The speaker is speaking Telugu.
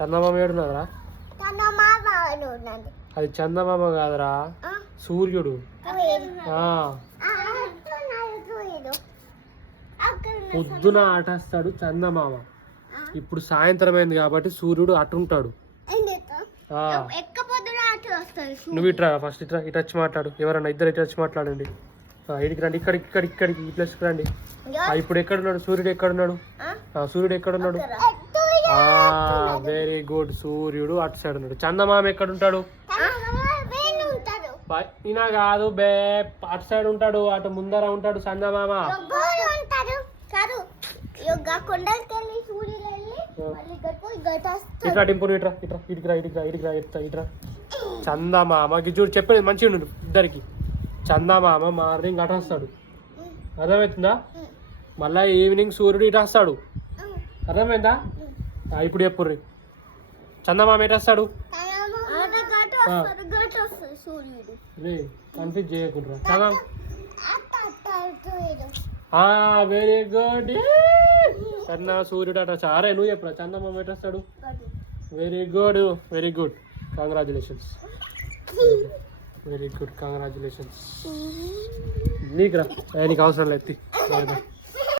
చందమామ ఏడున్నదరా? అది చందమామ కాదురా, సూర్యుడు. పొద్దున ఆటేస్తాడు చందమామ. ఇప్పుడు సాయంత్రం అయింది కాబట్టి సూర్యుడు అటుంటాడు. నువ్వు ఇట్రా, ఫస్ట్ ఇట్రా, ఇటు వచ్చి మాట్లాడు. ఎవరన్నా ఇద్దరు ఇటు వచ్చి మాట్లాడండి. ఇడికి రండి, ఇక్కడికి ఈ ప్లేస్కి రండి. ఇప్పుడు ఎక్కడున్నాడు సూర్యుడు? ఎక్కడున్నాడు సూర్యుడు? ఎక్కడున్నాడు? Very good. సూర్యుడు అటు సైడ్ ఉన్నాడు. చందమామ ఎక్కడుంటాడు? ఈయన కాదు బే, అటు సైడ్ ఉంటాడు, అటు ముందర ఉంటాడు చందమామ. ఇట్రా టింపులు, ఇట్రా ఇట్రా, ఇట్రా. చందమామకి చూడు చెప్పేది మంచిగా ఉండు ఇద్దరికి. చందమామ మార్నింగ్ అటు వస్తాడు, అర్థమవుతుందా? మళ్ళా ఈవినింగ్ సూర్యుడు ఇటు వస్తాడు, అర్థమైందా? ఇప్పుడు చెప్పుర్రి, చందమామ ఎటు వస్తాడు? కన్ఫ్యూజ్ చేయకుండా. Very good. సన్న సూర్యుడు అట. అరే నువ్వు చెప్పరా, చందమామ ఎటు వస్తాడు? Very good, very good. Congratulations, very good, congratulations. నీకు రా, నీకు అవసరం లేదు.